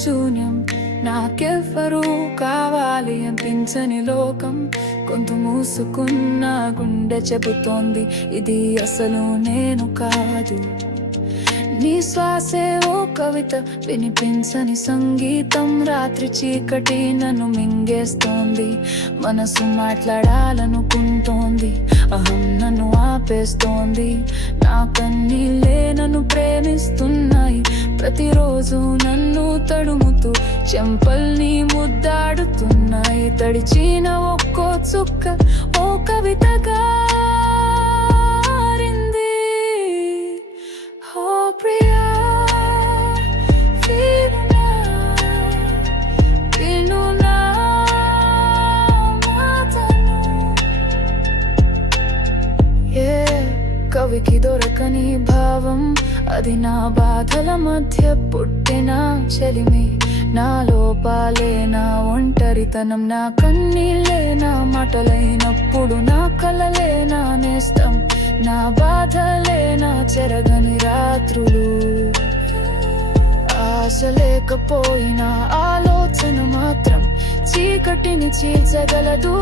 శూన్యం, నాకెవ్వరూ కావాలి అనిపించని లోకం. గొంతు మూసుకున్న గుండె చెబుతోంది ఇది అసలు నేను కాదు. నీ శ్వాసే ఓ కవిత, వినిపించని సంగీతం. రాత్రి చీకటి నన్ను మింగేస్తోంది, మనసు మాట్లాడాలనుకుంటోంది, అహం నన్ను ఆపేస్తోంది. నా కన్నీళ్ళే నన్ను ప్రేమిస్తున్నాయి, ప్రతిరోజు నన్ను తడుముతూ చెంపల్ని ముద్దాడుతున్నాయి. తడిచిన ఒక్కో చుక్క ఓ కవితగా కవికి దొరకని భావం, అది నా బాధల మధ్య పుట్టిన చెలిమి. నా లోపాలే, నా ఒంటరితనం, నా కన్నీళ్ళే నా మాటలైనప్పుడు, నా కలలే నా నేస్తం, నా బాధలే నా చెరగని రాత్రులు. ఆశ లేకపోయినా ఆలోచన మాత్రం చీకటిని చీల్చగలదు.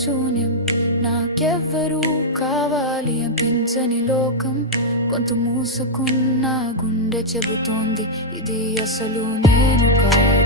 శూన్యం, నాకెవ్వరూ కావాలి అనిపించని లోకం. గొంతు మూసుకున్న గుండె చెబుతోంది ఇది అసలు నేను కాదు.